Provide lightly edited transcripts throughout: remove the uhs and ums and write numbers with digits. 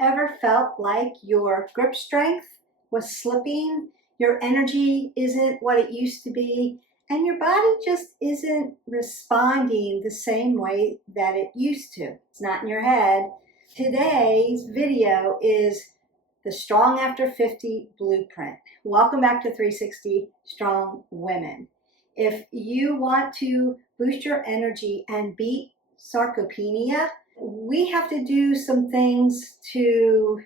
ever felt like your grip strength was slipping, your energy isn't what it used to be, and your body just isn't responding the same way that it used to? It's not in your head. Today's video is the Strong After 50 Blueprint. Welcome back to 360 Strong Women. If you want to boost your energy and beat sarcopenia, we have to do some things to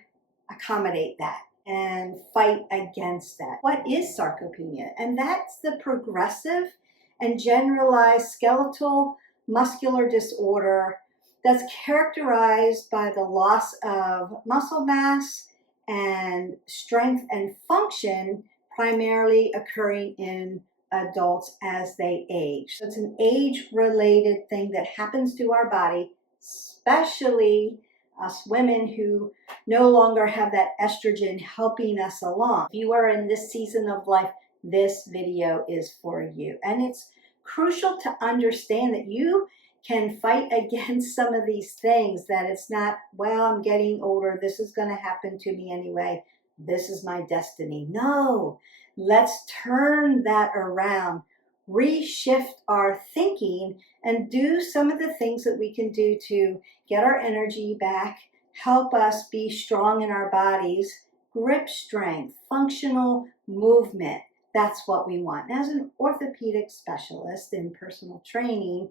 accommodate that and fight against that. What is sarcopenia? And that's the progressive and generalized skeletal muscular disorder that's characterized by the loss of muscle mass and strength and function, primarily occurring in adults as they age. So it's an age-related thing that happens to our body, especially us women who no longer have that estrogen helping us along. If you are in this season of life, this video is for you. And it's crucial to understand that you can fight against some of these things, that it's not, well, I'm getting older, this is going to happen to me anyway, this is my destiny. No, let's turn that around, reshift our thinking, and do some of the things that we can do to get our energy back, help us be strong in our bodies, grip strength, functional movement. That's what we want. As an orthopedic specialist in personal training,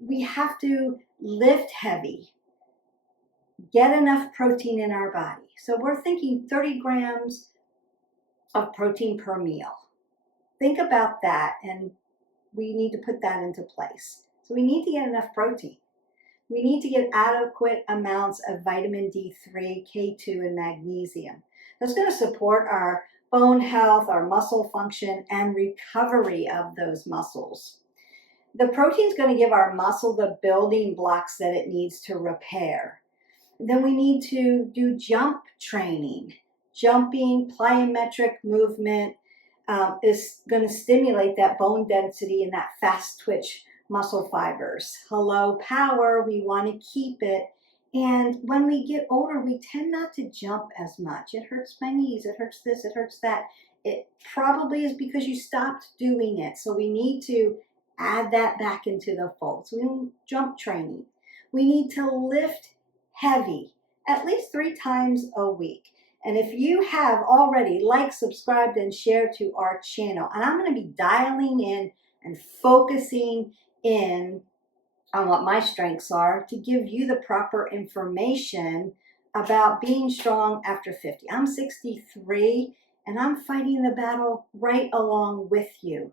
we have to lift heavy, get enough protein in our body. So we're thinking 30 grams of protein per meal. Think about that, and we need to put that into place. So we need to get enough protein. We need to get adequate amounts of vitamin D3, K2, and magnesium. That's going to support our bone health, our muscle function, and recovery of those muscles. The protein is going to give our muscle the building blocks that it needs to repair. Then we need to do jump training. Jumping, plyometric movement is going to stimulate that bone density and that fast twitch muscle fibers. Hello, power, we want to keep it. And when we get older, we tend not to jump as much. It hurts my knees, it hurts this, it hurts that. It probably is because you stopped doing it. So we need to add that back into the fold. So we need jump training. We need to lift heavy at least 3 times a week. And if you have already liked, subscribed, and shared to our channel, and I'm going to be dialing in and focusing in on what my strengths are to give you the proper information about being strong after 50. I'm 63 and I'm fighting the battle right along with you.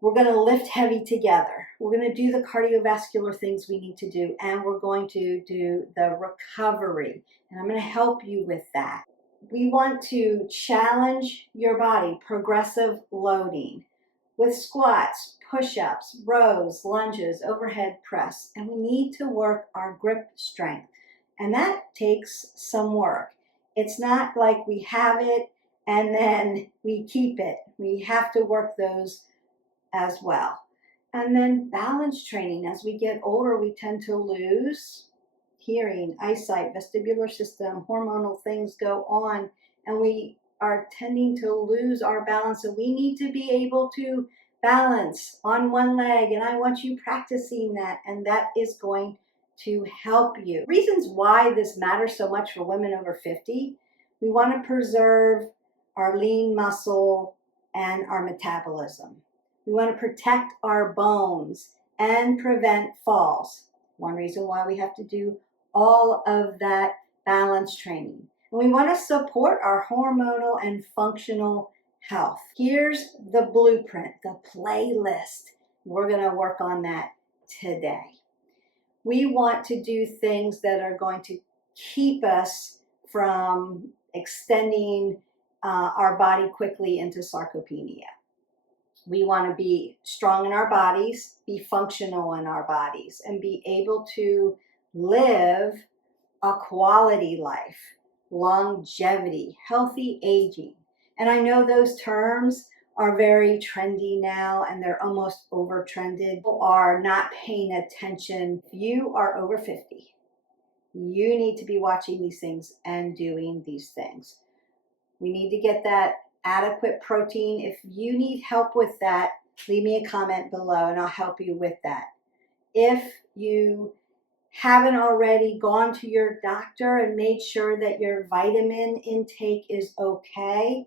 We're going to lift heavy together. We're going to do the cardiovascular things we need to do, and we're going to do the recovery. And I'm going to help you with that. We want to challenge your body, progressive loading with squats, push-ups, rows, lunges, overhead press. And we need to work our grip strength. And that takes some work. It's not like we have it and then we keep it. We have to work those as well. And then balance training. As we get older, we tend to lose hearing, eyesight, vestibular system, hormonal things go on, and we are tending to lose our balance. So we need to be able to balance on one leg, and I want you practicing that, and that is going to help you. Reasons why this matters so much for women over 50: we want to preserve our lean muscle and our metabolism. We want to protect our bones and prevent falls. One reason why we have to do all of that balance training. And we want to support our hormonal and functional health. Here's the blueprint, the playlist. We're going to work on that today. We want to do things that are going to keep us from extending our body quickly into sarcopenia. We want to be strong in our bodies, be functional in our bodies, and be able to live a quality life, longevity, healthy aging. And I know those terms are very trendy now, and they're almost over-trended. People are not paying attention. If you are over 50, You need to be watching these things and doing these things. We need to get that adequate protein. If you need help with that, leave me a comment below and I'll help you with that. If you haven't already gone to your doctor and made sure that your vitamin intake is okay,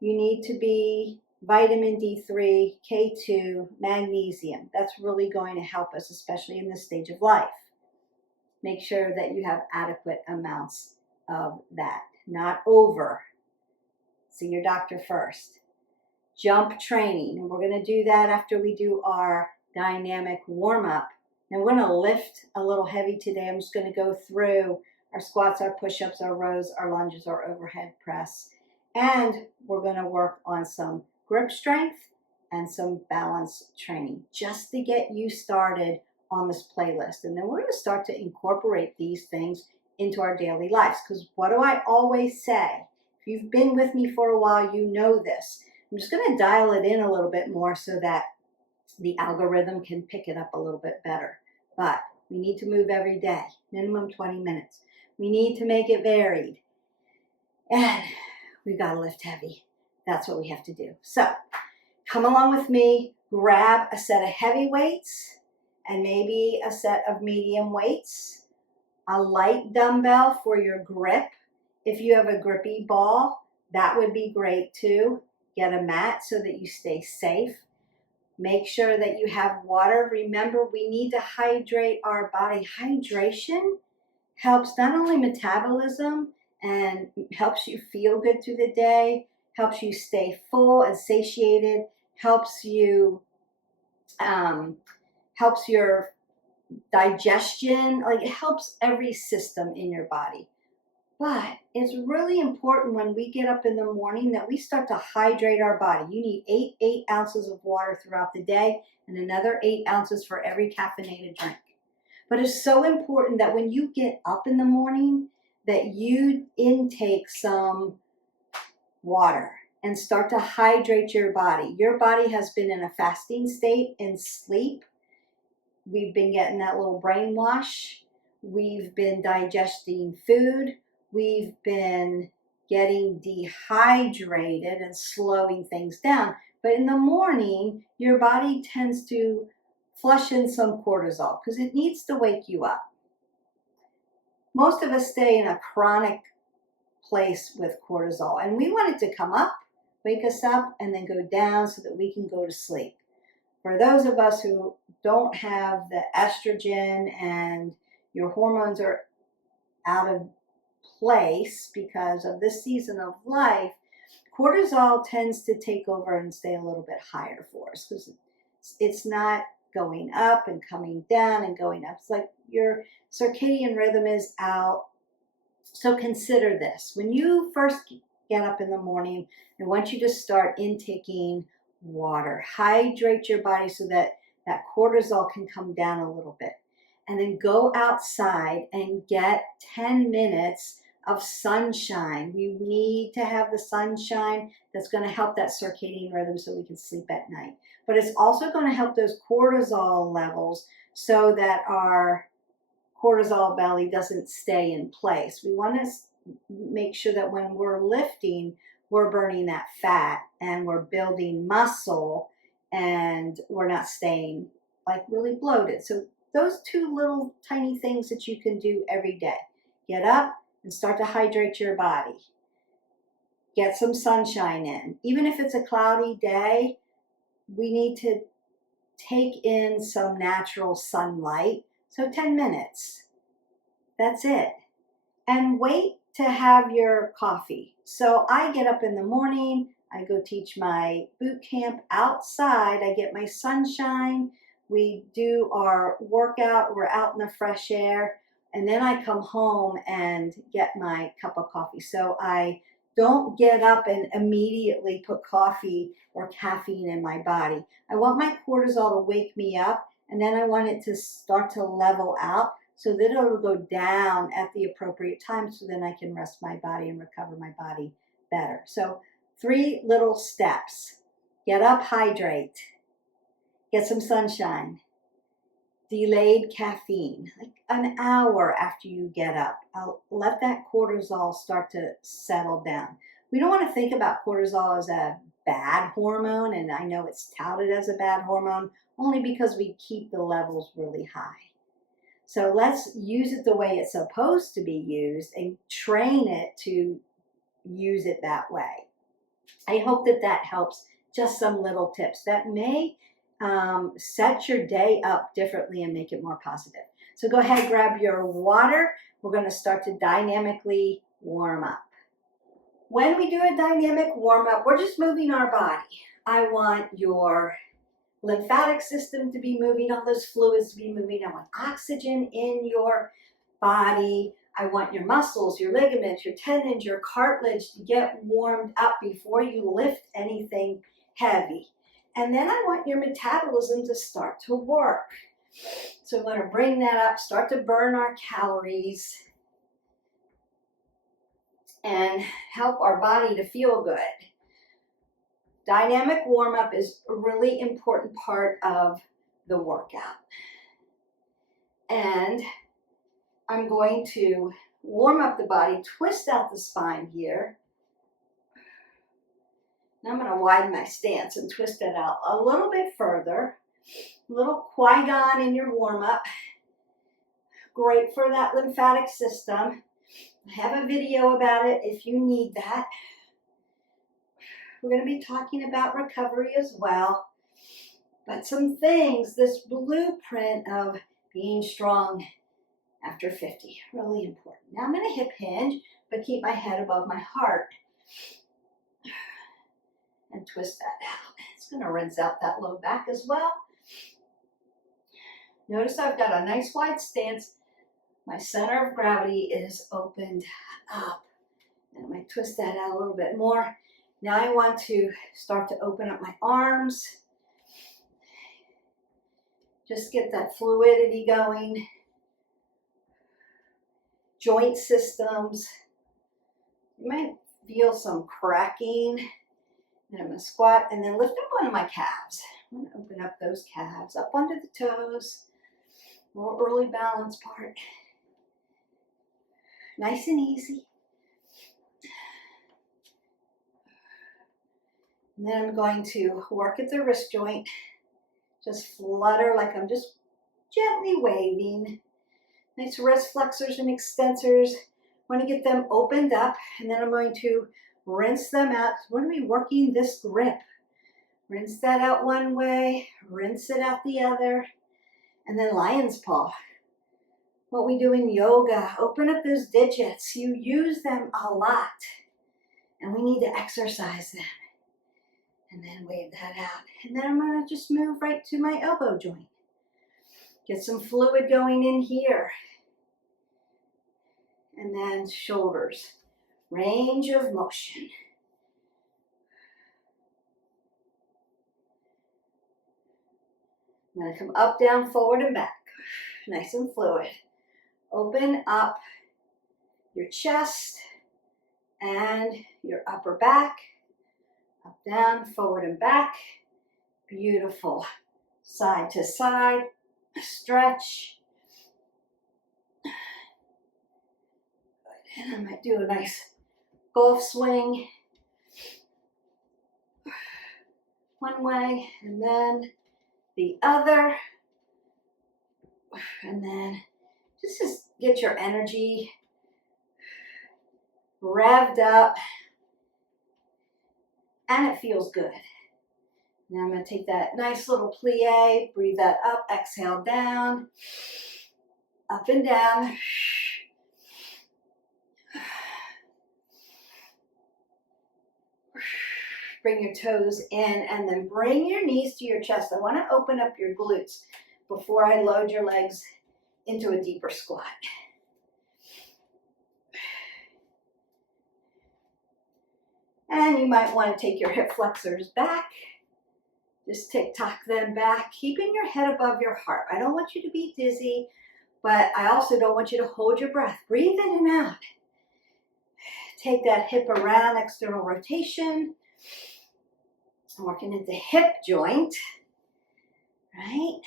you need to be vitamin D3, K2, magnesium. That's really going to help us, especially in this stage of life. Make sure that you have adequate amounts of that, not over. See your doctor first. Jump training, and we're going to do that after we do our dynamic warm-up. And we're going to lift a little heavy today. I'm just going to go through our squats, our push-ups, our rows, our lunges, our overhead press. And we're going to work on some grip strength and some balance training just to get you started on this playlist. And then we're going to start to incorporate these things into our daily lives. Because what do I always say? If you've been with me for a while, you know this. I'm just going to dial it in a little bit more so that the algorithm can pick it up a little bit better. But we need to move every day, minimum 20 minutes. We need to make it varied. And we've got to lift heavy. That's what we have to do. So come along with me, grab a set of heavy weights and maybe a set of medium weights, a light dumbbell for your grip. If you have a grippy ball, that would be great too. Get a mat so that you stay safe. Make sure that you have water. Remember, we need to hydrate our body. Hydration helps not only metabolism and helps you feel good through the day, helps you stay full and satiated, helps you, helps your digestion, like it helps every system in your body. But it's really important when we get up in the morning that we start to hydrate our body. You need 8 ounces of water throughout the day and another 8 ounces for every caffeinated drink. But it's so important that when you get up in the morning that you intake some water and start to hydrate your body. Your body has been in a fasting state in sleep. We've been getting that little brainwash. We've been digesting food. We've been getting dehydrated and slowing things down. But in the morning, your body tends to flush in some cortisol because it needs to wake you up. Most of us stay in a chronic place with cortisol, and we want it to come up, wake us up, and then go down so that we can go to sleep. For those of us who don't have the estrogen and your hormones are out of place because of this season of life, cortisol tends to take over and stay a little bit higher for us because it's not going up and coming down and going up. It's like your circadian rhythm is out. So consider this. When you first get up in the morning, I want you to start intaking water. Hydrate your body so that that cortisol can come down a little bit. And then go outside and get 10 minutes of sunshine. You need to have the sunshine. That's going to help that circadian rhythm so we can sleep at night. But it's also going to help those cortisol levels so that our cortisol belly doesn't stay in place. We want to make sure that when we're lifting, we're burning that fat and we're building muscle and we're not staying like really bloated. So those 2 little tiny things that you can do every day. Get up and start to hydrate your body. Get some sunshine in. Even if it's a cloudy day, we need to take in some natural sunlight. So 10 minutes. That's it. And wait to have your coffee. So I get up in the morning, I go teach my boot camp outside, I get my sunshine, we do our workout, we're out in the fresh air, and then I come home and get my cup of coffee. So I don't get up and immediately put coffee or caffeine in my body. I want my cortisol to wake me up, and then I want it to start to level out so that it'll go down at the appropriate time so then I can rest my body and recover my body better. So 3 little steps. Get up, hydrate. Get some sunshine. delayed caffeine, like an hour after you get up. I'll let that cortisol start to settle down. We don't want to think about cortisol as a bad hormone, and I know it's touted as a bad hormone only because we keep the levels really high. So let's use it the way it's supposed to be used and train it to use it that way. I hope that that helps. Just some little tips that may set your day up differently and make it more positive. So go ahead, grab your water. We're going to start to dynamically warm up. When we do a dynamic warm up, we're just moving our body. I want your lymphatic system to be moving, all those fluids to be moving. I want oxygen in your body. I want your muscles, your ligaments, your tendons, your cartilage to get warmed up before you lift anything heavy. And then I want your metabolism to start to work. So I'm going to bring that up, start to burn our calories, and help our body to feel good. Dynamic warm-up is a really important part of the workout. And I'm going to warm up the body, twist out the spine here. Now I'm going to widen my stance and twist it out a little bit further. A little Qui-Gon in your warm-up. Great for that lymphatic system. I have a video about it if you need that. We're going to be talking about recovery as well. But some things, this blueprint of being strong after 50, really important. Now I'm going to hip hinge, but keep my head above my heart. And twist that out. It's going to rinse out that low back as well. Notice I've got a nice wide stance. My center of gravity is opened up. And I might twist that out a little bit more. Now I want to start to open up my arms. Just get that fluidity going. Joint systems. You might feel some cracking. And I'm going to squat and then lift up onto my calves. I'm going to open up those calves, up onto the toes. More early balance part. Nice and easy. And then I'm going to work at the wrist joint. Just flutter like I'm just gently waving. Nice wrist flexors and extensors. I want to get them opened up, and then I'm going to rinse them out. We're going to be working this grip. Rinse that out one way, rinse it out the other, and then lion's paw. What we do in yoga, open up those digits. You use them a lot, and we need to exercise them. And then wave that out. And then I'm going to just move right to my elbow joint. Get some fluid going in here. And then shoulders. Range of motion. I'm going to come up, down, forward, and back. Nice and fluid. Open up your chest and your upper back. Up, down, forward, and back. Beautiful. Side to side. Stretch. And I might do a nice golf swing. One way, and then the other. And then just get your energy revved up. And it feels good. Now I'm going to take that nice little plie, breathe that up, exhale down, up and down. Bring your toes in and then bring your knees to your chest. I want to open up your glutes before I load your legs into a deeper squat. And you might want to take your hip flexors back. Just tick-tock them back, keeping your head above your heart. I don't want you to be dizzy, but I also don't want you to hold your breath. Breathe in and out. Take that hip around, external rotation. I'm working at the hip joint, right?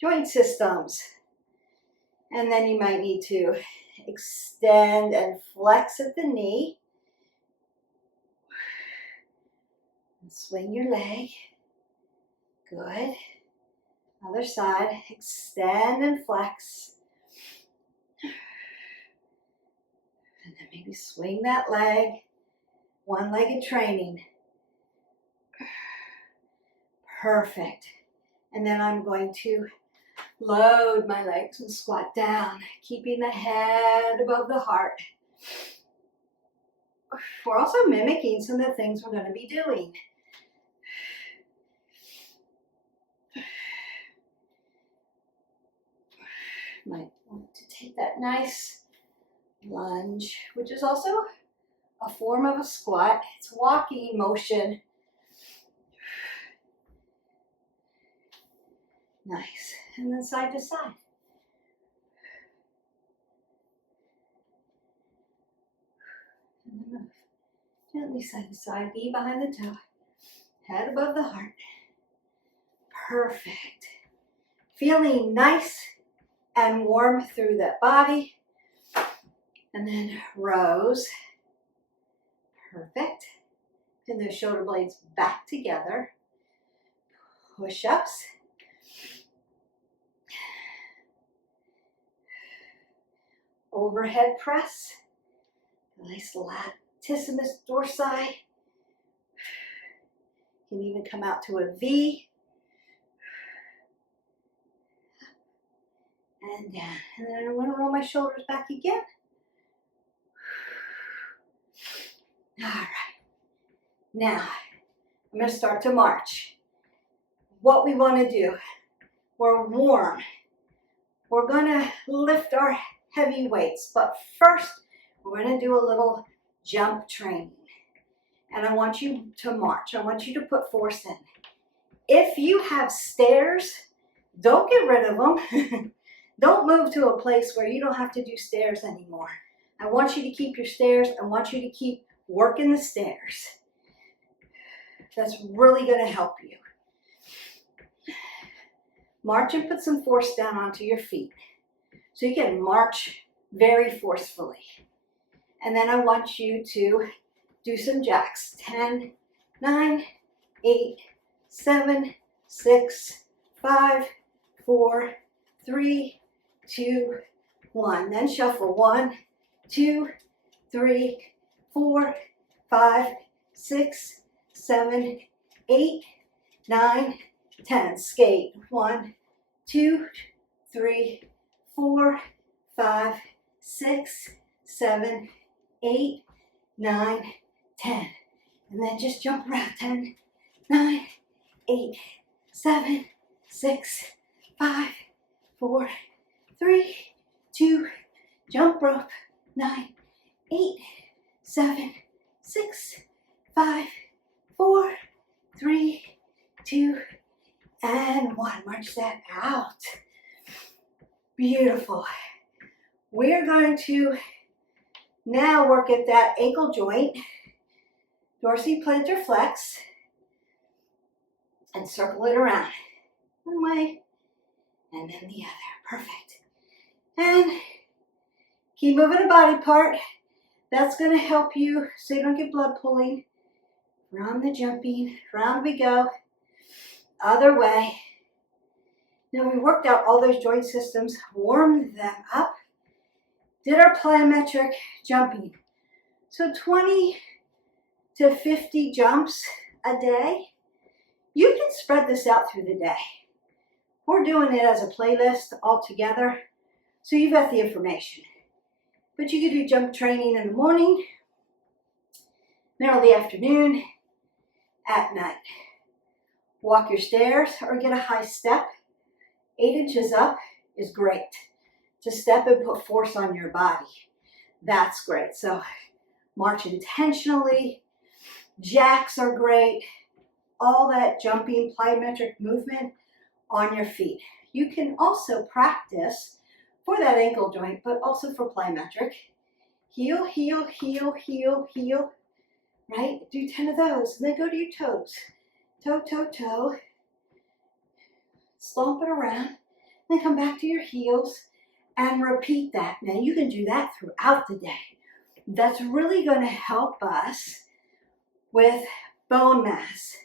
joint systems. And then you might need to extend and flex at the knee. And swing your leg. Good. Other side, extend and flex. And then maybe swing that leg, one-legged training. Perfect. And then I'm going to load my legs and squat down, keeping the head above the heart. We're also mimicking some of the things we're going to be doing. Might want to take that nice lunge, which is also a form of a squat. It's walking motion. Nice. And then side to side. And then move. Gently side to side, knee behind the toe, head above the heart. Perfect. Feeling nice and warm through that body. And then rows. Perfect. Pin those shoulder blades back together. Push-ups. Overhead press. Nice latissimus dorsi. You can even come out to a V. And down. And then I'm going to roll my shoulders back again. All right. Now, I'm going to start to march. What we want to do, we're warm. We're going to lift our heavy weights, but first, we're going to do a little jump training. And I want you to march. I want you to put force in. If you have stairs, don't get rid of them. Don't move to a place where you don't have to do stairs anymore. I want you to keep your stairs. I want you to keep working the stairs. That's really going to help you. March and put some force down onto your feet. So you can march very forcefully. And then I want you to do some jacks. 10, 9, 8, 7, 6, 5, 4, 3, 2, 1. Then shuffle. 1, 2, 3, 4, 5, 6, 7, 8, 9, 10. Skate. 1, 2, 3, 4, 5, 6, 7, 8, 9, 10. And then just jump around. 10, 9, 8, 7, 6, 5, 4, 3, 2, jump rope. 9, 8, 7, 6, 5, 4, 3, 2, and 1. March that out. Beautiful. We're going to now work at that ankle joint, dorsiplantar flex, and circle it around. One way, and then the other. Perfect. And keep moving the body part. That's going to help you so you don't get blood pooling. From the jumping, round we go. Other way. Now we worked out all those joint systems, warmed them up, did our plyometric jumping. So 20 to 50 jumps a day. You can spread this out through the day. We're doing it as a playlist all together, so you've got the information. But you can do jump training in the morning, middle of the afternoon, at night. Walk your stairs or get a high step. 8 inches up is great. To step and put force on your body. That's great. So march intentionally. Jacks are great. All that jumping plyometric movement on your feet. You can also practice for that ankle joint, but also for plyometric. Heel, heel, heel, heel, heel. Right? Do 10 of those. And then go to your toes. Toe, toe, toe. Stomp it around. then come back to your heels and repeat that. Now you can do that throughout the day. That's really going to help us with bone mass.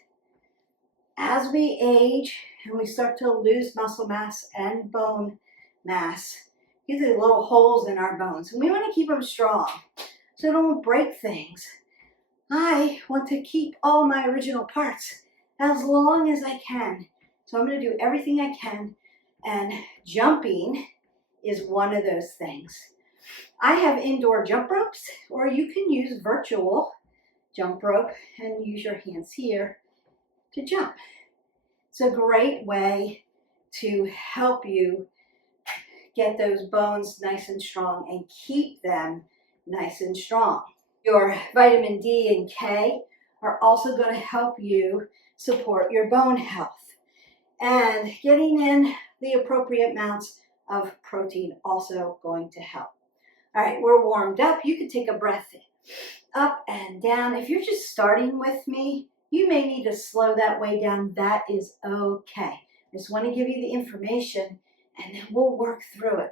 As we age and we start to lose muscle mass and bone mass, these are little holes in our bones, and we want to keep them strong so they don't break things. I want to keep all my original parts as long as I can. So I'm going to do everything I can, and jumping is one of those things. I have indoor jump ropes, or you can use virtual jump rope and use your hands here to jump. It's a great way to help you get those bones nice and strong and keep them nice and strong. Your vitamin D and K are also going to help you support your bone health. And getting in the appropriate amounts of protein also going to help. All right, we're warmed up. You can take a breath up and down. If you're just starting with me, you may need to slow that way down. That is okay. I just want to give you the information, and then we'll work through it.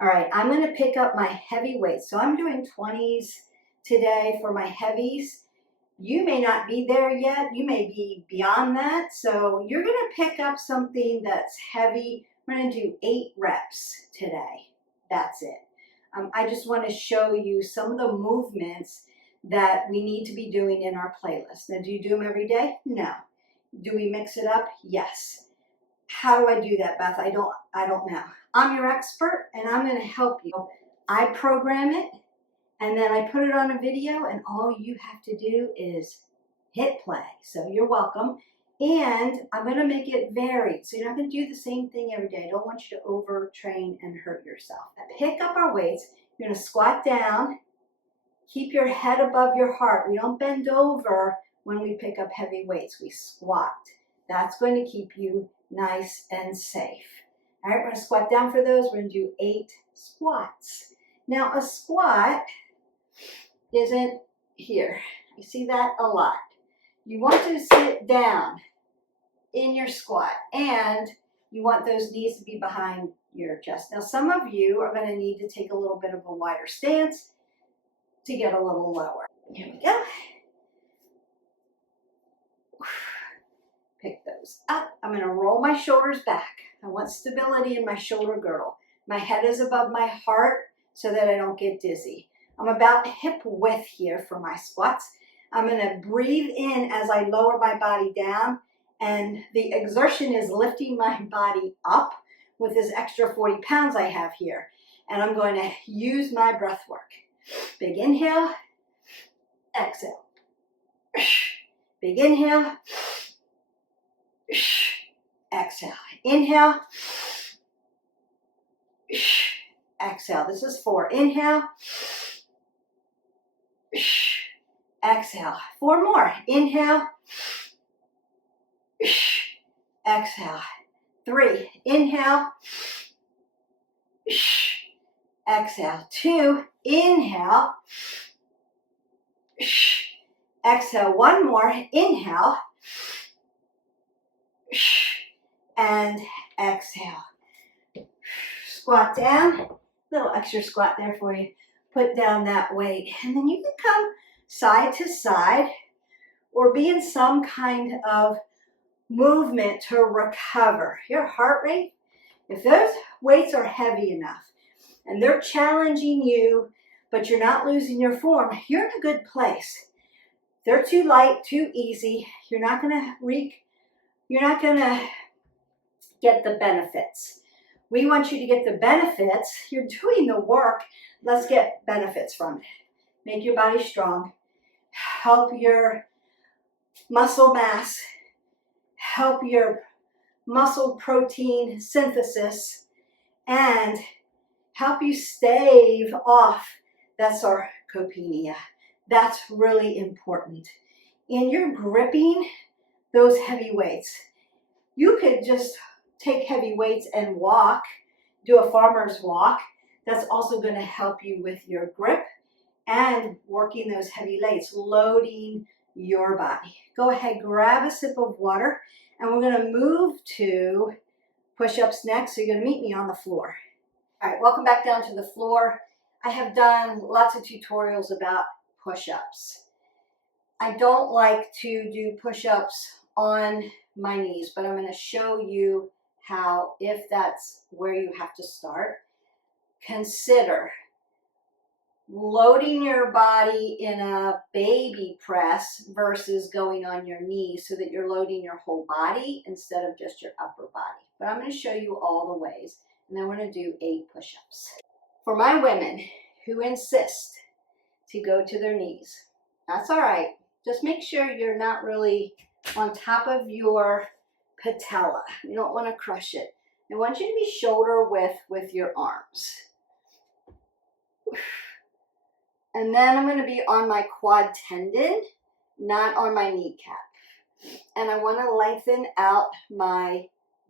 All right, I'm going to pick up my heavy weights. So I'm doing 20s today for my heavies. You may not be there yet. You may be beyond that. So you're going to pick up something that's heavy. We're going to do 8 reps today. That's it. I just want to show you some of the movements that we need to be doing in our playlist. Now, do you do them every day? No. Do we mix it up? Yes. How do I do that, Beth? I don't know. I'm your expert, and I'm going to help you. I program it, and then I put it on a video, and all you have to do is hit play. So you're welcome. And I'm going to make it varied. So you're not going to do the same thing every day. I don't want you to overtrain and hurt yourself. Pick up our weights. You're going to squat down. Keep your head above your heart. We don't bend over when we pick up heavy weights. We squat. That's going to keep you nice and safe. All right, we're going to squat down for those. We're going to do 8 squats. Now, a squat isn't here. You see that a lot. You want to sit down in your squat, and you want those knees to be behind your chest. Now, some of you are going to need to take a little bit of a wider stance to get a little lower. Here we go. Pick those up. I'm going to roll my shoulders back. I want stability in my shoulder girdle. My head is above my heart so that I don't get dizzy. I'm about hip width here for my squats. I'm going to breathe in as I lower my body down, and the exertion is lifting my body up with this extra 40 pounds I have here. And I'm going to use my breath work. Big inhale, exhale. Big inhale, exhale. Inhale, exhale. This is 4. Inhale, exhale. 4 more. Inhale, exhale. 3. Inhale, exhale. 2. Inhale, exhale. 1 more. Inhale, and exhale. Squat down. Little extra squat there for you. Put down that weight, and then you can come side to side or be in some kind of movement to recover your heart rate. If those weights are heavy enough and they're challenging you, but you're not losing your form, you're in a good place. If they're too light, too easy, you're not gonna get the benefits. We want you to get the benefits. You're doing the work. Let's get benefits from it. Make your body strong. Help your muscle mass. Help your muscle protein synthesis. And help you stave off that sarcopenia. That's really important. And you're gripping those heavy weights. You could just take heavy weights and walk, do a farmer's walk. That's also going to help you with your grip and working those heavy weights, loading your body. Go ahead, grab a sip of water, and we're going to move to push-ups next, so you're gonna meet me on the floor. All right, welcome back down to the floor. I have done lots of tutorials about push-ups. I don't like to do push-ups on my knees, but I'm gonna show you how, if that's where you have to start. Consider loading your body in a baby press versus going on your knees so that you're loading your whole body instead of just your upper body. But I'm going to show you all the ways, and then we're going to do 8 push-ups. For my women who insist to go to their knees, that's all right. Just make sure you're not really on top of your patella. You don't want to crush it. I want you to be shoulder width with your arms. And then I'm going to be on my quad tendon, not on my kneecap. And I want to lengthen out my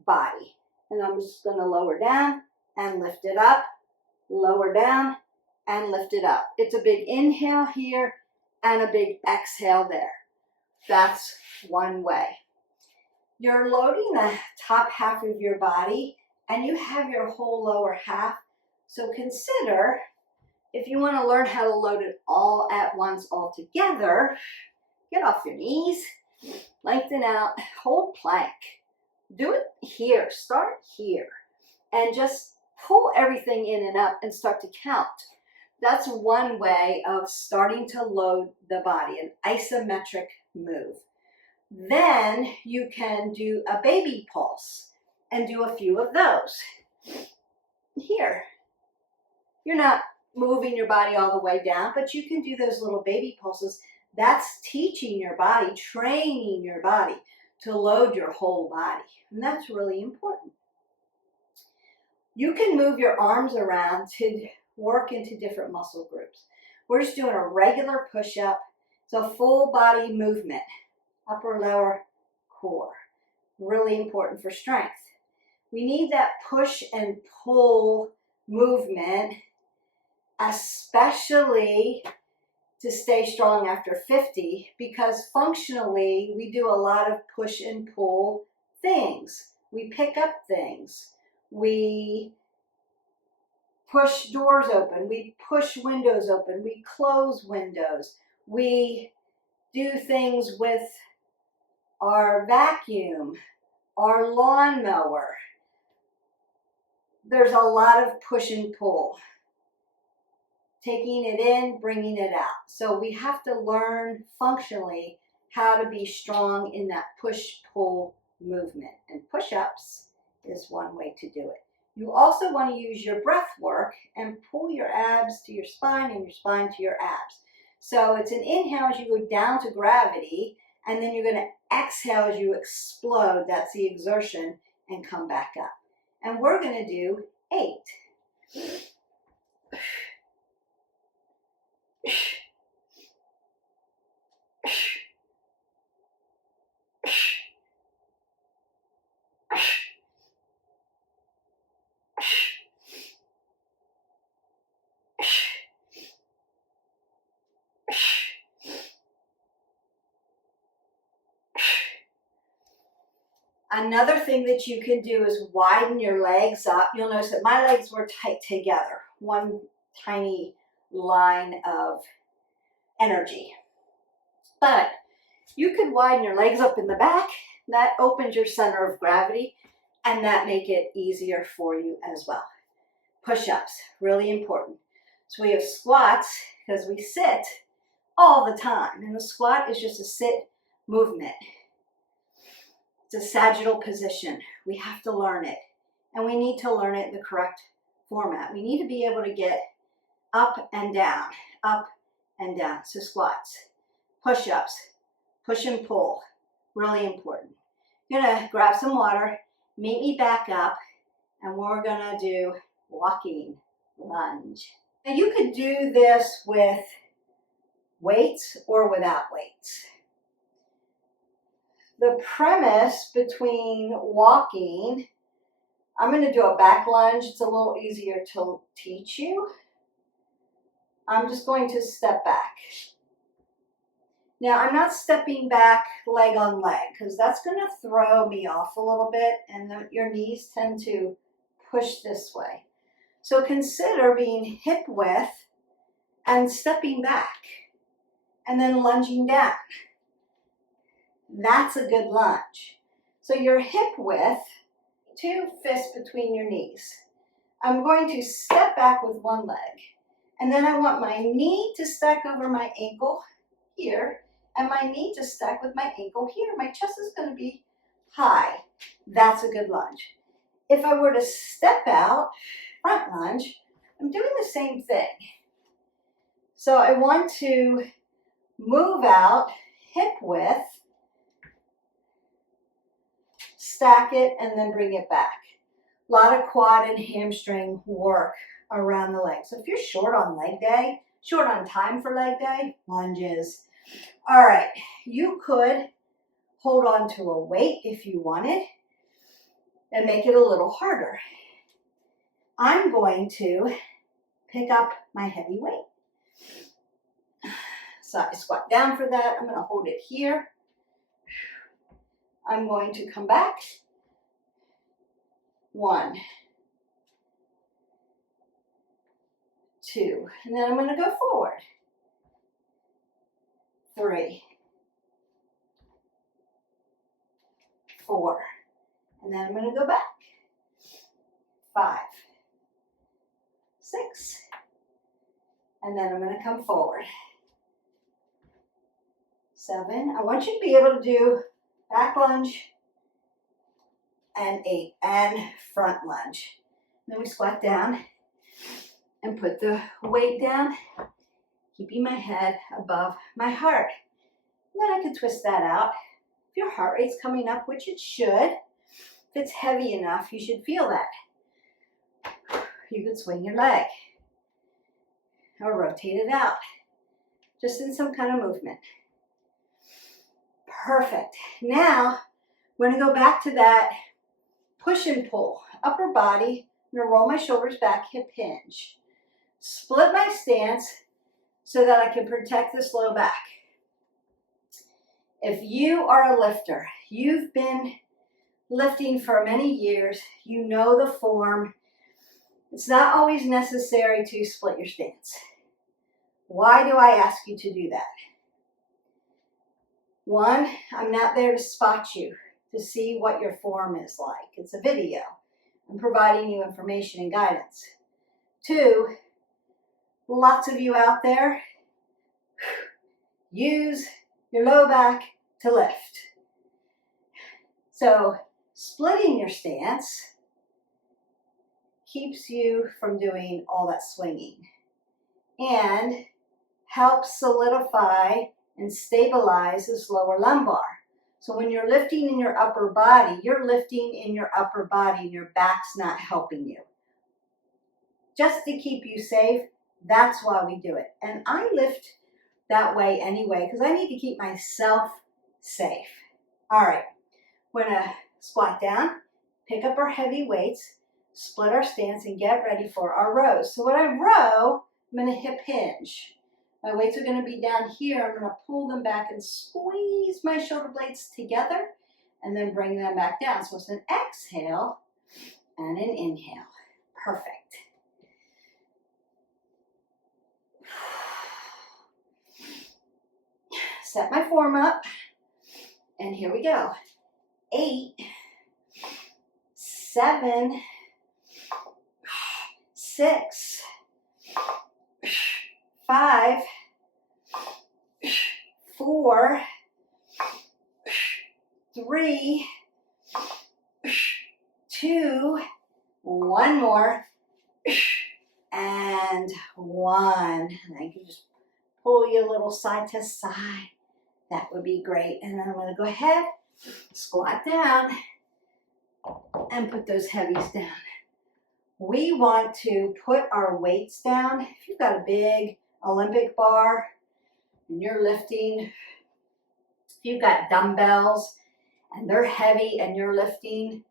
body. And I'm just going to lower down and lift it up, lower down and lift it up. It's a big inhale here and a big exhale there. That's one way. You're loading the top half of your body and you have your whole lower half. So consider, if you want to learn how to load it all at once, all together, get off your knees, lengthen out, hold plank. Do it here, start here, and just pull everything in and up and start to count. That's one way of starting to load the body, an isometric move. Then you can do a baby pulse and do a few of those. Here, you're not moving your body all the way down, but you can do those little baby pulses. That's teaching your body, training your body to load your whole body. And that's really important. You can move your arms around to work into different muscle groups. We're just doing a regular push-up. It's a full body movement, upper, lower, core. Really important for strength. We need that push and pull movement, especially to stay strong after 50, because functionally we do a lot of push and pull things. We pick up things. We push doors open. We push windows open. We close windows. We do things with our vacuum, our lawnmower. There's a lot of push and pull. Taking it in, bringing it out. So we have to learn functionally how to be strong in that push-pull movement. And push-ups is one way to do it. You also want to use your breath work and pull your abs to your spine and your spine to your abs. So it's an inhale as you go down to gravity, and then you're going to exhale as you explode. That's the exertion, and come back up. And we're going to do 8. Another thing that you can do is widen your legs up. You'll notice that my legs were tight together, one tiny line of energy. But you could widen your legs up in the back. That opens your center of gravity, and that make it easier for you as well. Push-ups, really important. So we have squats, because we sit all the time, and the squat is just a sit movement. It's a sagittal position. We have to learn it, and we need to learn it in the correct format. We need to be able to get up and down, up and down. So squats, push-ups, push and pull, really important. You're gonna grab some water, meet me back up, and we're gonna do walking lunge. Now you could do this with weights or without weights. The premise between walking, I'm going to do a back lunge. It's a little easier to teach you. I'm just going to step back. Now I'm not stepping back leg on leg because that's going to throw me off a little bit, and your knees tend to push this way. So consider being hip width and stepping back and then lunging down. That's a good lunge. So your hip width, 2 fists between your knees. I'm going to step back with one leg, and then I want my knee to stack over my ankle here, and my knee to stack with my ankle here. My chest is going to be high. That's a good lunge. If I were to step out, front lunge, I'm doing the same thing. So I want to move out, hip width, stack it, and then bring it back. A lot of quad and hamstring work around the leg. So if you're short on leg day, short on time for leg day, lunges. All right, you could hold on to a weight if you wanted and make it a little harder. I'm going to pick up my heavy weight. So I squat down for that. I'm going to hold it here. I'm going to come back. 1, 2, and then I'm going to go forward. 3, 4, and then I'm going to go back. 5, 6, and then I'm going to come forward. 7, I want you to be able to do back lunge and 8, and front lunge. Then we squat down and put the weight down, keeping my head above my heart. And then I can twist that out. If your heart rate's coming up, which it should, if it's heavy enough, you should feel that. You could swing your leg or rotate it out, just in some kind of movement. Perfect. Now, we're going to go back to that push and pull. Upper body, I'm going to roll my shoulders back, hip hinge. Split my stance so that I can protect this low back. If you are a lifter, you've been lifting for many years, you know the form. It's not always necessary to split your stance. Why do I ask you to do that? 1, I'm not there to spot you, to see what your form is like. It's a video. I'm providing you information and guidance. 2, lots of you out there use your low back to lift. So splitting your stance keeps you from doing all that swinging and helps solidify and stabilize this lower lumbar. So when you're lifting in your upper body, you're lifting in your upper body and your back's not helping you. Just to keep you safe, that's why we do it. And I lift that way anyway because I need to keep myself safe. All right, we're gonna squat down, pick up our heavy weights, split our stance, and get ready for our rows. So when I row, I'm gonna hip hinge. My weights are going to be down here. I'm going to pull them back and squeeze my shoulder blades together and then bring them back down. So it's an exhale and an inhale. Perfect. Set my form up and here we go. 8, 7, 6, 5, 4, 3, 2, 1 more, and 1. And I can just pull you a little side to side. That would be great. And then I'm going to go ahead, squat down, and put those heavies down. We want to put our weights down. If you've got a big Olympic bar and you're lifting, if you've got dumbbells and they're heavy and you're lifting,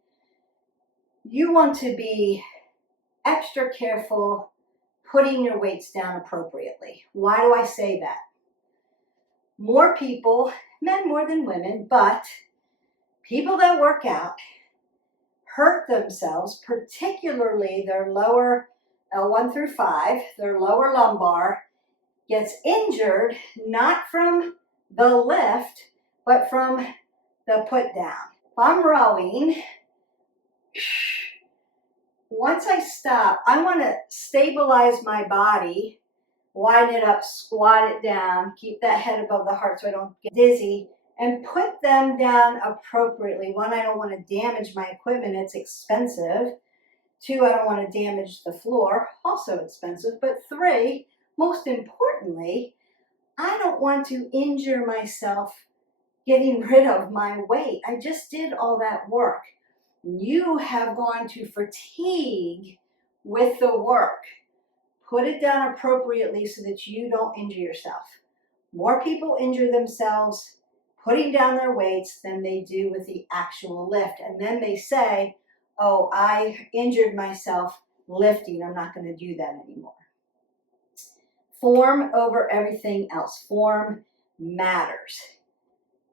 you want to be extra careful putting your weights down appropriately. Why do I say that? more people, men more than women, but people that work out hurt themselves, particularly their lower L1 through 5, their lower lumbar gets injured, not from the lift, but from the put down. If I'm rowing, once I stop, I want to stabilize my body, widen it up, squat it down, keep that head above the heart so I don't get dizzy, and put them down appropriately. One, I don't want to damage my equipment, it's expensive. Two, I don't want to damage the floor, also expensive. But three, most importantly, I don't want to injure myself getting rid of my weight. I just did all that work. You have gone to fatigue with the work. Put it down appropriately so that you don't injure yourself. More people injure themselves putting down their weights than they do with the actual lift. And then they say, oh, I injured myself lifting. I'm not going to do that anymore. Form over everything else. Form matters.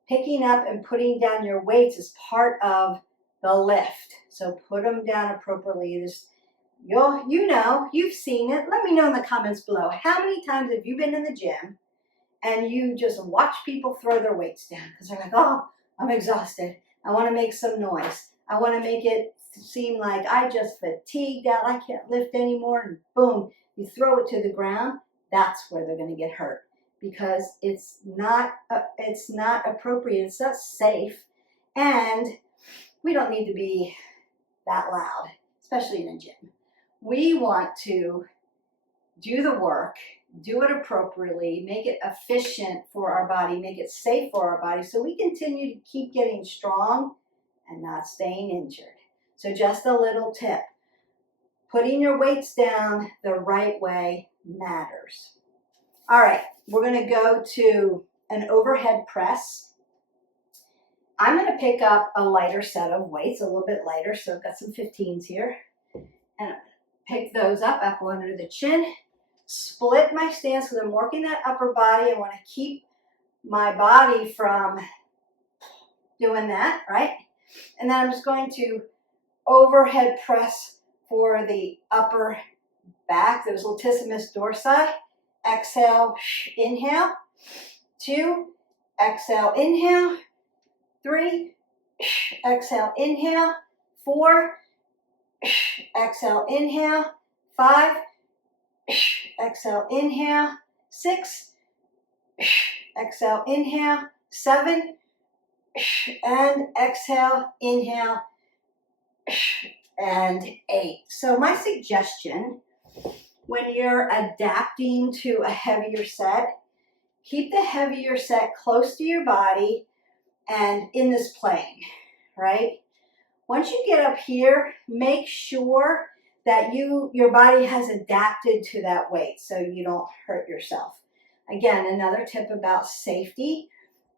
Picking up and putting down your weights is part of the lift. So put them down appropriately. You know, you've seen it. Let me know in the comments below. How many times have you been in the gym and you just watch people throw their weights down because they're like, oh, I'm exhausted. I want to make some noise. I want to make it seem like I just fatigued out. I can't lift anymore. And boom, you throw it to the ground. That's where they're going to get hurt because it's not appropriate. It's not safe. And we don't need to be that loud, especially in a gym. We want to do the work, do it appropriately, make it efficient for our body, make it safe for our body so we continue to keep getting strong and not staying injured. So just a little tip. Putting your weights down the right way matters. All right, we're going to go to an overhead press. I'm going to pick up a lighter set of weights, a little bit lighter, so I've got some 15s here. And pick those up under the chin. Split my stance because I'm working that upper body. I want to keep my body from doing that, right? And then I'm just going to overhead press for the upper back. There's latissimus dorsi. Exhale, inhale. 2, exhale, inhale. 3, exhale, inhale. 4, exhale, inhale. 5, exhale, inhale. 6, exhale, inhale. 7, and exhale, inhale. And 8. So my suggestion, when you're adapting to a heavier set, keep the heavier set close to your body and in this plane, right? Once you get up here, make sure that your body has adapted to that weight so you don't hurt yourself. Again, another tip about safety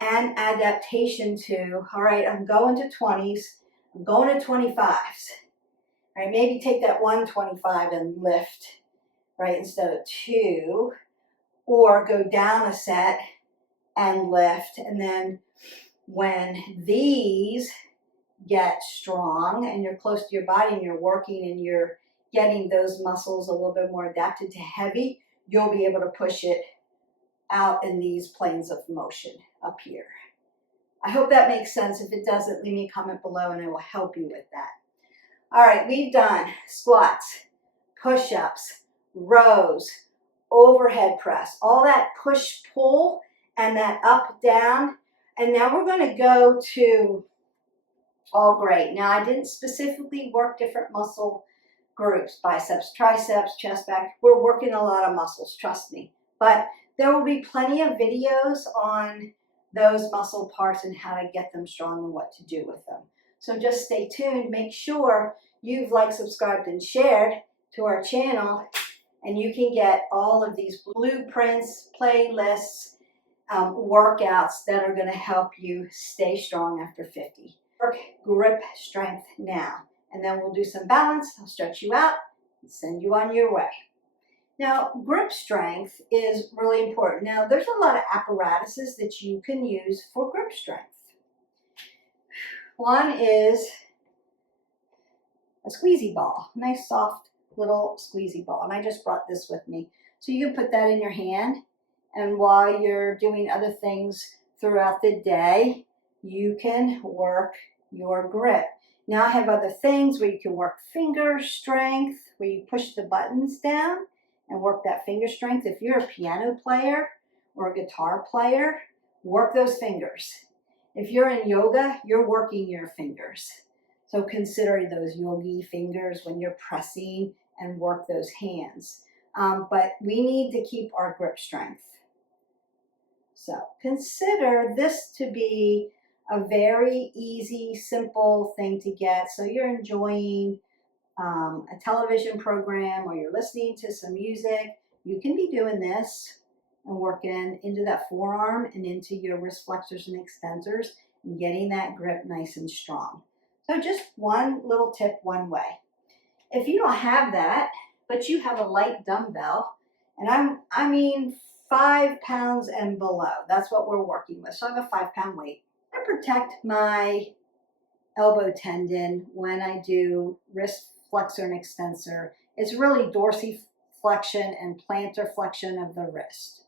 and adaptation to, all right, I'm going to 20s, I'm going to 25s. All right, maybe take that 125 and lift, right, instead of 2, or go down a set and lift. And then when these get strong and you're close to your body and you're working and you're getting those muscles a little bit more adapted to heavy, you'll be able to push it out in these planes of motion up here. I hope that makes sense. If it doesn't, leave me a comment below and I will help you with that. All right, we've done squats, push-ups, rows, overhead press, all that push-pull and that up-down. And now we're going to go to all great. Now, I didn't specifically work different muscle groups, biceps, triceps, chest, back. We're working a lot of muscles, trust me. But there will be plenty of videos on those muscle parts and how to get them strong and what to do with them. So just stay tuned. Make sure you've liked, subscribed, and shared to our channel, and you can get all of these blueprints, playlists, workouts that are going to help you stay strong after 50. Work grip strength now, and then we'll do some balance. I'll stretch you out and send you on your way. Now, grip strength is really important. Now, there's a lot of apparatuses that you can use for grip strength. One is a squeezy ball, nice soft little squeezy ball. And I just brought this with me. So you can put that in your hand, and while you're doing other things throughout the day, you can work your grip. Now I have other things where you can work finger strength, where you push the buttons down and work that finger strength. If you're a piano player or a guitar player, work those fingers. If you're in yoga, you're working your fingers. So consider those yogi fingers when you're pressing and work those hands. But we need to keep our grip strength. So consider this to be a very easy, simple thing to get. So you're enjoying a television program or you're listening to some music, you can be doing this and working into that forearm and into your wrist flexors and extensors and getting that grip nice and strong. So just one little tip one way. If you don't have that, but you have a light dumbbell, and I mean 5 pounds and below, that's what we're working with. So I have a 5-pound weight. I protect my elbow tendon when I do wrist flexor and extensor. It's really dorsiflexion and plantar flexion of the wrist,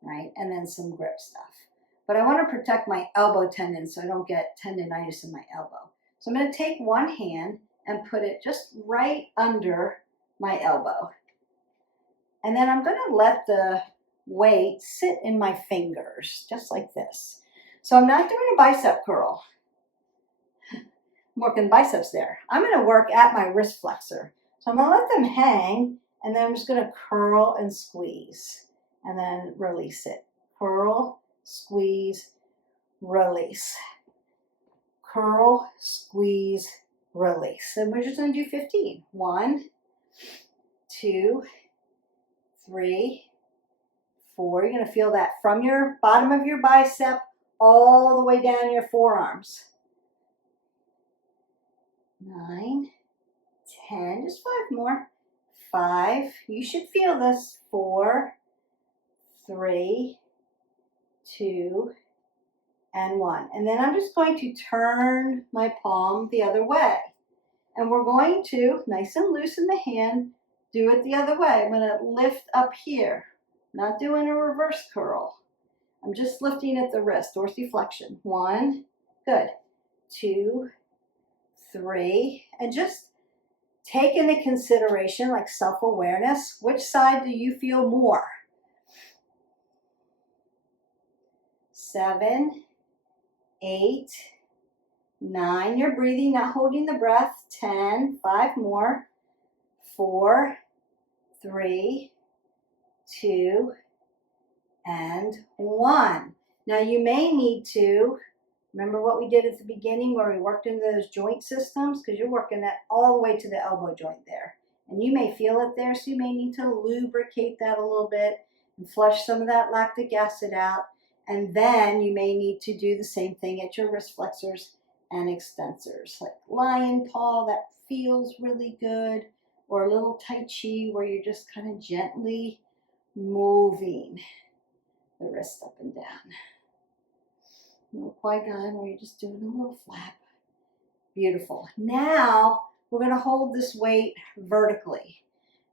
right? And then some grip stuff. But I want to protect my elbow tendon so I don't get tendonitis in my elbow. So I'm going to take one hand and put it just right under my elbow. And then I'm going to let the weight sit in my fingers, just like this. So I'm not doing a bicep curl. I'm working biceps there. I'm going to work at my wrist flexor. So I'm going to let them hang, and then I'm just going to curl and squeeze, and then release it. Curl, squeeze, release. Curl, squeeze, release. And we're just going to do 15. 1, 2, 3, 4. You're going to feel that from your bottom of your bicep all the way down your forearms. 9, 10, just 5 more. 5, you should feel this. 4, 3, 2, and 1. And then I'm just going to turn my palm the other way. And we're going to, nice and loose in the hand, do it the other way. I'm going to lift up here, not doing a reverse curl. I'm just lifting at the wrist, dorsiflexion. 1, good. 2, 3, and just take into consideration, like self-awareness, which side do you feel more? 7, 8, 9, you're breathing, not holding the breath. 10, 5 more. 4, 3, 2, and 1. Now you may need to, remember what we did at the beginning where we worked into those joint systems, because you're working that all the way to the elbow joint there. And you may feel it there, so you may need to lubricate that a little bit and flush some of that lactic acid out. And then you may need to do the same thing at your wrist flexors and extensors, like lion paw, that feels really good, or a little tai chi where you're just kind of gently moving the wrist up and down. A little Qui-Gon where you're just doing a little flap. Beautiful. Now we're going to hold this weight vertically,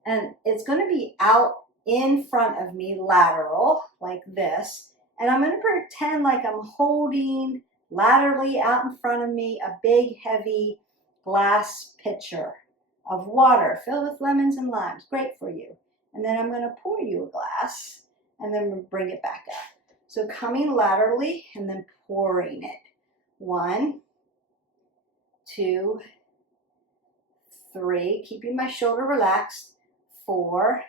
and it's going to be out in front of me, lateral, like this. And I'm going to pretend like I'm holding laterally out in front of me a big, heavy glass pitcher of water filled with lemons and limes. Great for you. And then I'm going to pour you a glass and then bring it back up. So coming laterally and then pouring it. 1, 2, 3. Keeping my shoulder relaxed. 4,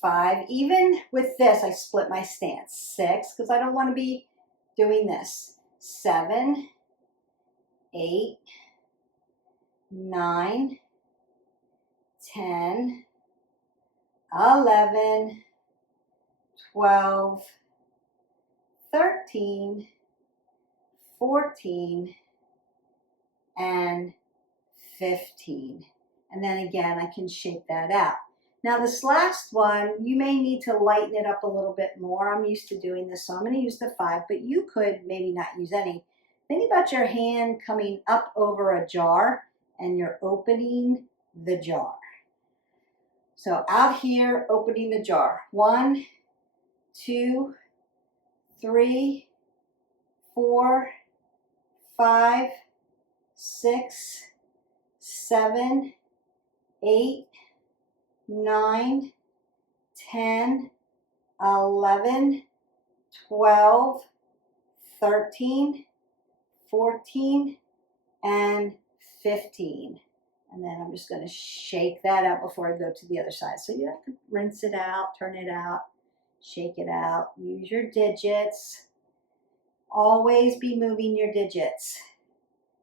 5. Even with this, I split my stance. 6, because I don't want to be doing this. 7, 8, 9, 10, 11, 12, 13, 14, and 15. And then again, I can shake that out. Now this last one, you may need to lighten it up a little bit more. I'm used to doing this, so I'm going to use the 5, but you could maybe not use any. Think about your hand coming up over a jar and you're opening the jar. So out here, opening the jar. 1, 2, 3, 4, 5, 6, 7, 8, 9, 10, 11, 12, 13, 14, and 15. And then I'm just going to shake that out before I go to the other side. So you have to rinse it out, turn it out, shake it out. Use your digits. Always be moving your digits.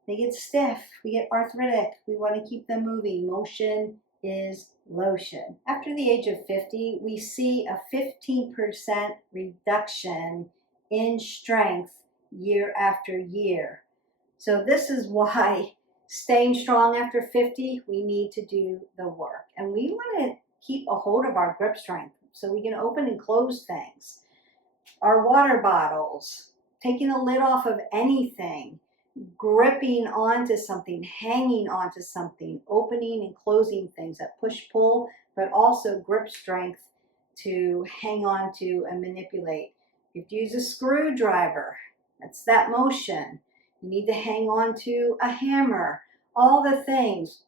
They get stiff. We get arthritic. We want to keep them moving. Motion is lotion. After the age of 50, we see a 15% reduction in strength year after year. So this is why staying strong after 50, we need to do the work. And we want to keep a hold of our grip strength so we can open and close things. Our water bottles, taking the lid off of anything, gripping onto something, hanging onto something, opening and closing things, that push-pull, but also grip strength to hang on to and manipulate. You have to use a screwdriver. That's that motion. You need to hang on to a hammer. All the things.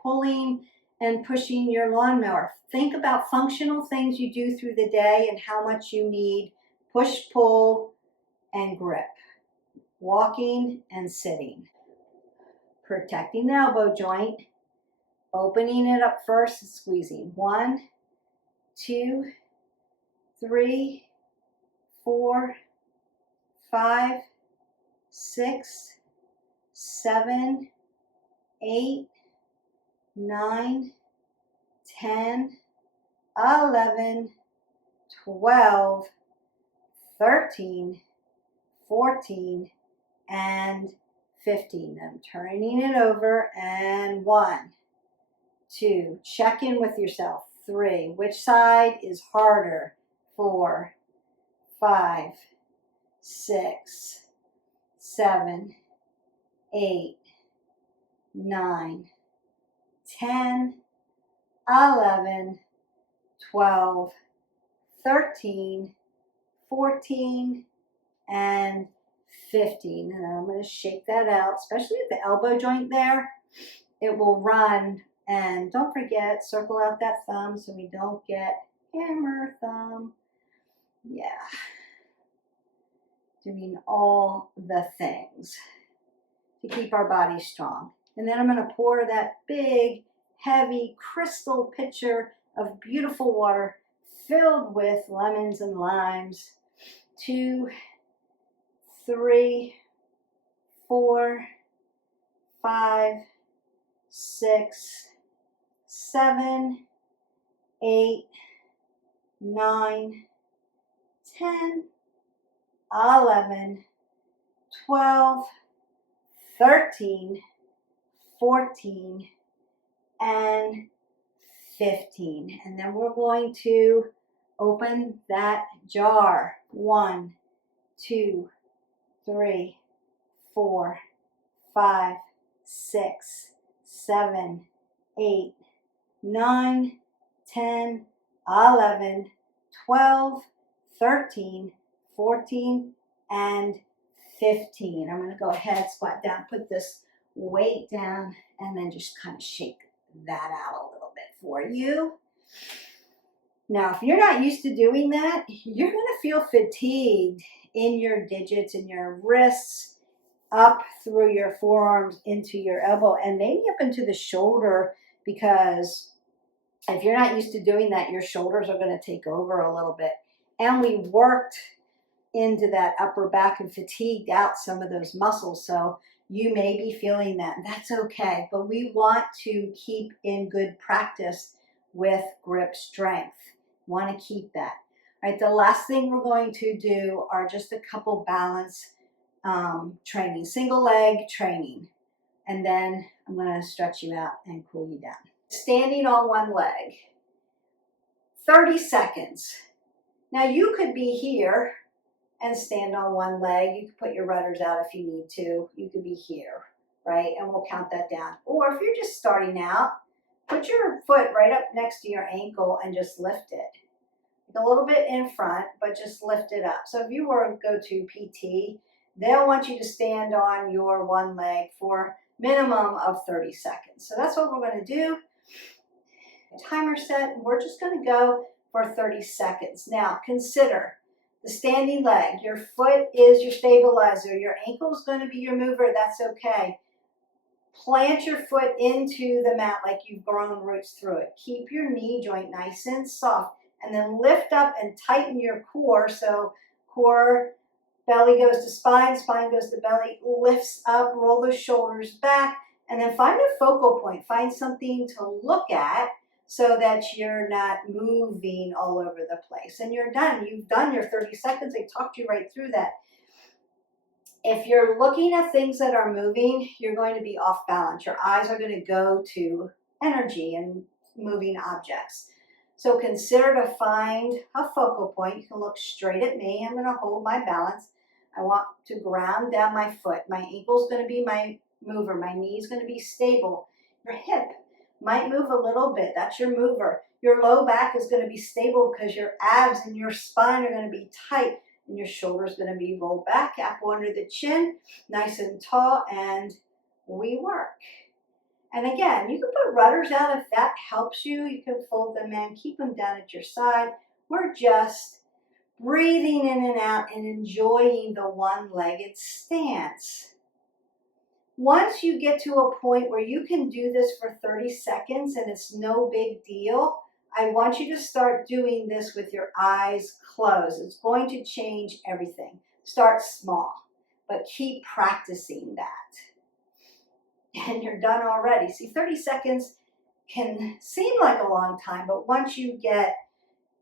Pulling and pushing your lawnmower. Think about functional things you do through the day and how much you need push, pull, and grip. Walking and sitting. Protecting the elbow joint. Opening it up first and squeezing. 1, 2, 3, 4, 5, 6, 7, 8, 9, 10, 11, 12, 13, 14, and 15. I'm turning it over, and 1, 2, check in with yourself. 3, which side is harder? 4, 5, 6, 7, 8, 9, 10, 11, 12, 13, 14, and 15. And I'm going to shake that out, especially at the elbow joint there. It will run. And don't forget, circle out that thumb so we don't get hammer thumb. Yeah. Doing all the things to keep our body strong. And then I'm going to pour that big, heavy, crystal pitcher of beautiful water filled with lemons and limes. 2, 3, 4, 5, 6, 7, 8, 9, 10, 11, 12, 13, 14, and 15. And then we're going to open that jar. 1, 2, 3, 4, 5, 6, 7, 8, 9, 10, 11, 12, 13, 14, and 15. I'm going to go ahead, squat down, put this weight down, and then just kind of shake that out a little bit for you. Now, if you're not used to doing that, you're going to feel fatigued in your digits, in your wrists, up through your forearms, into your elbow, and maybe up into the shoulder, because if you're not used to doing that, your shoulders are going to take over a little bit. And we worked into that upper back and fatigued out some of those muscles, so you may be feeling that. That's okay, but we want to keep in good practice with grip strength. Want to keep that. All right, the last thing we're going to do are just a couple balance training, single leg training, and then I'm going to stretch you out and cool you down. Standing on one leg, 30 seconds. Now you could be here and stand on one leg. You could put your rudders out if you need to. You could be here, right? And we'll count that down. Or if you're just starting out, put your foot right up next to your ankle and just lift it. A little bit in front, but just lift it up. So if you were to go to PT, they'll want you to stand on your one leg for minimum of 30 seconds. So that's what we're going to do. Timer set, and we're just going to go for 30 seconds. Now consider the standing leg. Your foot is your stabilizer. Your ankle is going to be your mover. That's okay. Plant your foot into the mat like you've grown roots through it. Keep your knee joint nice and soft. And then lift up and tighten your core. So core, belly goes to spine, spine goes to belly, lifts up, roll those shoulders back, and then find a focal point. Find something to look at so that you're not moving all over the place. And you're done. You've done your 30 seconds. I talked you right through that. If you're looking at things that are moving, you're going to be off balance. Your eyes are going to go to energy and moving objects. So consider to find a focal point. You can look straight at me. I'm going to hold my balance. I want to ground down my foot. My ankle's going to be my mover. My knee's going to be stable. Your hip might move a little bit. That's your mover. Your low back is going to be stable because your abs and your spine are going to be tight. And your shoulder's going to be rolled back, apple under the chin, nice and tall, and we work. And again, you can put rudders out if that helps you. You can fold them in, keep them down at your side. We're just breathing in and out and enjoying the one-legged stance. Once you get to a point where you can do this for 30 seconds and it's no big deal, I want you to start doing this with your eyes closed. It's going to change everything. Start small, but keep practicing that. And you're done already. See, 30 seconds can seem like a long time, but once you get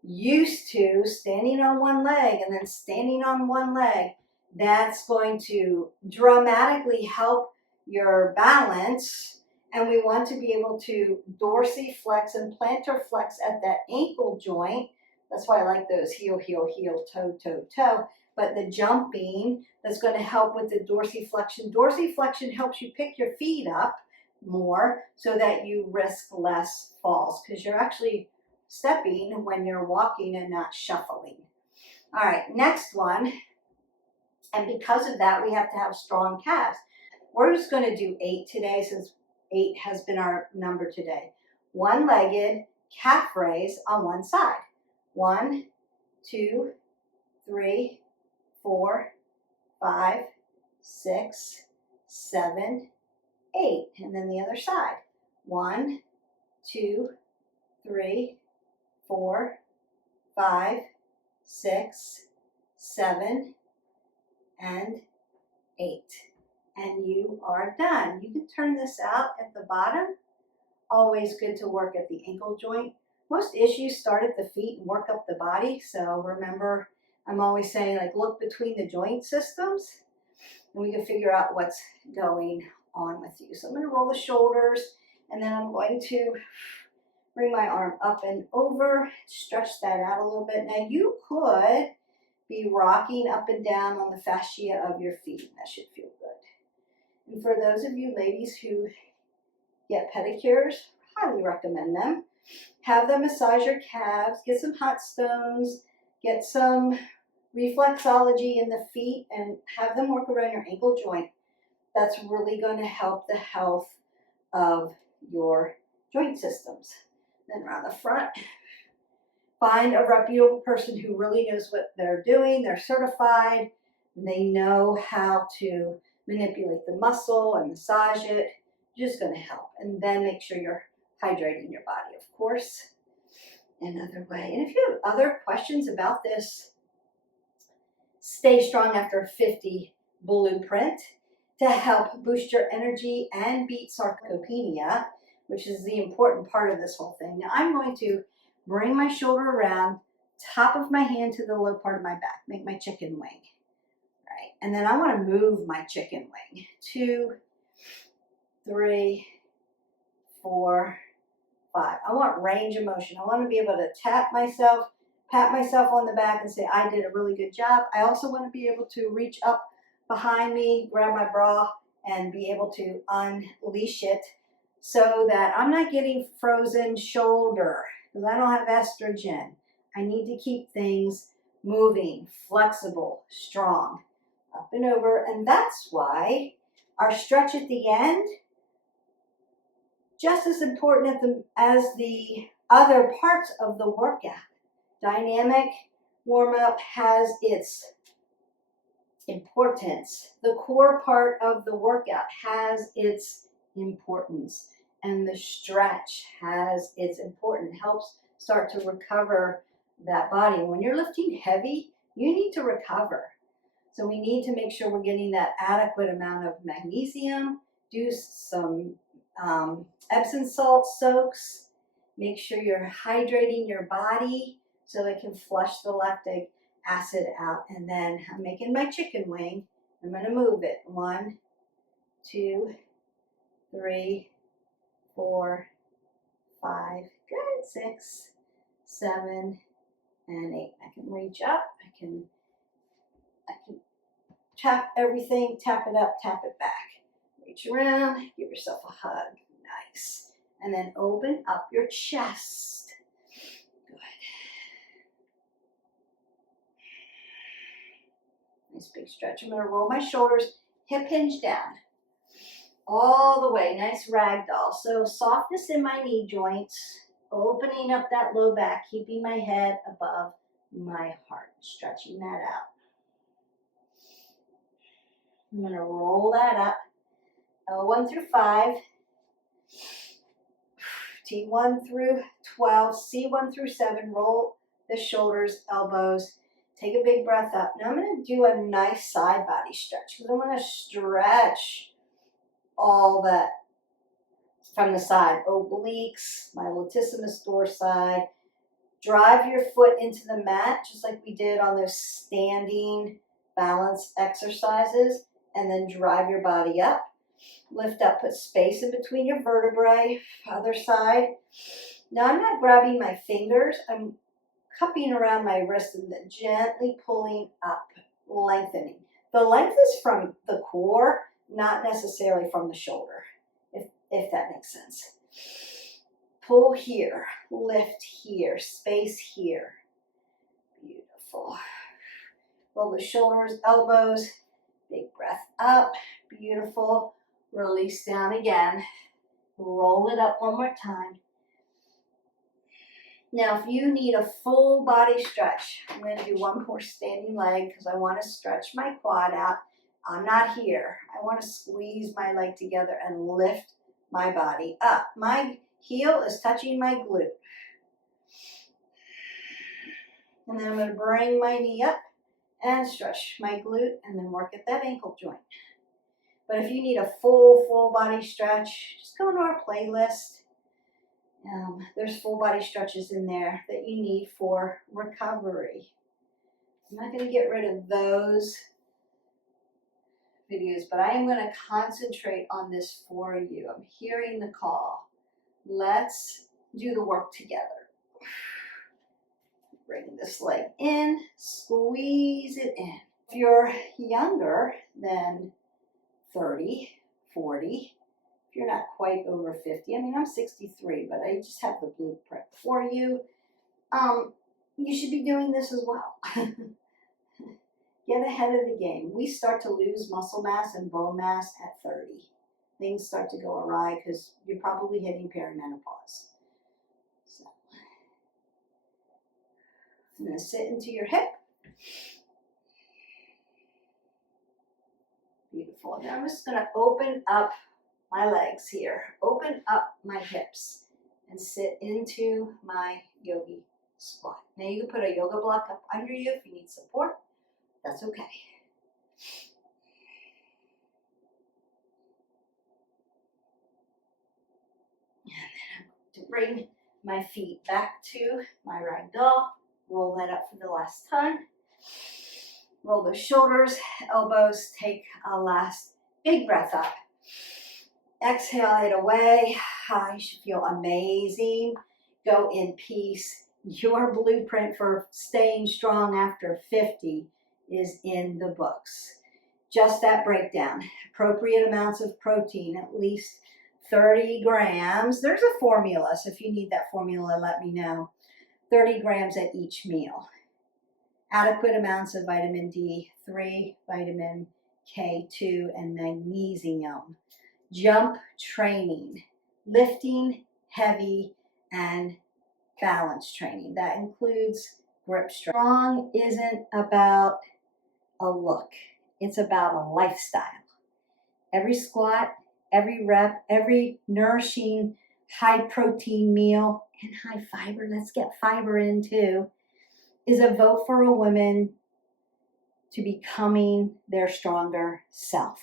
used to standing on one leg and then standing on one leg, that's going to dramatically help your balance. And we want to be able to dorsiflex and plantar flex at that ankle joint. That's why I like those heel, heel, heel, toe, toe, toe. But the jumping, that's going to help with the dorsiflexion. Dorsiflexion helps you pick your feet up more so that you risk less falls because you're actually stepping when you're walking and not shuffling. All right, next one. And because of that, we have to have strong calves. We're just going to do 8 today since 8 has been our number today. One-legged calf raise on one side. 1, 2, 3, 4, 5, 6, 7, 8. And then the other side. 1, 2, 3, 4, 5, 6, 7, and 8. And you are done. You can turn this out at the bottom. Always good to work at the ankle joint. Most issues start at the feet and work up the body. So remember, I'm always saying, like, look between the joint systems and we can figure out what's going on with you. So I'm going to roll the shoulders and then I'm going to bring my arm up and over, stretch that out a little bit. Now you could be rocking up and down on the fascia of your feet. That should feel good. And for those of you ladies who get pedicures, highly recommend them. Have them massage your calves, get some hot stones, get some reflexology in the feet, and have them work around your ankle joint. That's really going to help the health of your joint systems. Then around the front, find a reputable person who really knows what they're doing. They're certified. And they know how to manipulate the muscle and massage it. Just going to help. And then make sure you're hydrating your body, of course. Another way. And if you have other questions about this Stay Strong After 50 blueprint to help boost your energy and beat sarcopenia, which is the important part of this whole thing. Now I'm going to bring my shoulder around, top of my hand to the low part of my back, make my chicken wing. Right? And then I want to move my chicken wing. 2, 3, 4, 5. I want range of motion. I want to be able to tap myself, pat myself on the back and say, I did a really good job. I also want to be able to reach up behind me, grab my bra, and be able to unleash it so that I'm not getting frozen shoulder because I don't have estrogen. I need to keep things moving, flexible, strong, up and over. And that's why our stretch at the end, just as important as the other parts of the workout. Dynamic warm-up has its importance. The core part of the workout has its importance. And the stretch has its importance. Helps start to recover that body. When you're lifting heavy, you need to recover. So we need to make sure we're getting that adequate amount of magnesium, do some Epsom salt soaks, make sure you're hydrating your body so it can flush the lactic acid out. And then I'm making my chicken wing. I'm going to move it. 1, 2, 3, 4, 5, good, 6, 7, and 8. I can reach up. I can tap everything, tap it up, tap it back. Reach around, give yourself a hug. Nice. And then open up your chest. Good. Nice big stretch. I'm going to roll my shoulders, hip hinge down. All the way, nice ragdoll. So softness in my knee joints, opening up that low back, keeping my head above my heart, stretching that out. I'm going to roll that up. L1 through 5, T1 through 12, C1 through 7, roll the shoulders, elbows, take a big breath up. Now I'm going to do a nice side body stretch because I'm going to stretch all that from the side, obliques, my latissimus dorsi. Drive your foot into the mat just like we did on those standing balance exercises, and then drive your body up. Lift up, put space in between your vertebrae, other side. Now I'm not grabbing my fingers, I'm cupping around my wrist and then gently pulling up, lengthening. The length is from the core, not necessarily from the shoulder, if that makes sense. Pull here, lift here, space here. Beautiful. Roll the shoulders, elbows, big breath up, beautiful. Release down again. Roll it up one more time. Now, if you need a full body stretch, I'm going to do one more standing leg because I want to stretch my quad out. I'm not here. I want to squeeze my leg together and lift my body up. My heel is touching my glute. And then I'm going to bring my knee up and stretch my glute and then work at that ankle joint. But if you need a full body stretch, just go to our playlist. There's full body stretches in there that you need for recovery. I'm not going to get rid of those videos, but I am going to concentrate on this for you. I'm hearing the call. Let's do the work together. Bring this leg in, squeeze it in. If you're younger than 30, 40, if you're not quite over 50, I mean, I'm 63, but I just have the blueprint for you. You should be doing this as well. Get ahead of the game. We start to lose muscle mass and bone mass at 30. Things start to go awry because you're probably hitting perimenopause. So, I'm going to sit into your hip. Beautiful. Now I'm just going to open up my legs here. Open up my hips and sit into my yogi squat. Now you can put a yoga block up under you if you need support. That's okay. And then I'm going to bring my feet back to my ragdoll. Roll that up for the last time. Roll the shoulders, elbows, take a last big breath up. Exhale it away. You should feel amazing. Go in peace. Your blueprint for staying strong after 50 is in the books. Just that breakdown. Appropriate amounts of protein, at least 30 grams. There's a formula, so if you need that formula, let me know. 30 grams at each meal. Adequate amounts of vitamin D3, vitamin K2, and magnesium. Jump training, lifting heavy, and balance training. That includes grip strength. Strong isn't about a look. It's about a lifestyle. Every squat, every rep, every nourishing high protein meal, and high fiber, let's get fiber in too, is a vote for a woman to becoming their stronger self.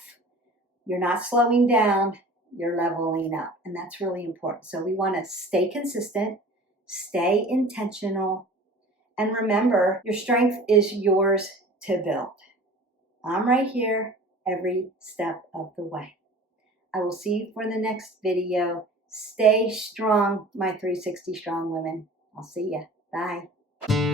You're not slowing down, you're leveling up, and that's really important. So we want to stay consistent, stay intentional, and remember, your strength is yours to build. I'm right here every step of the way. I will see you for the next video. Stay strong, my 360 strong women. I'll see ya. Bye.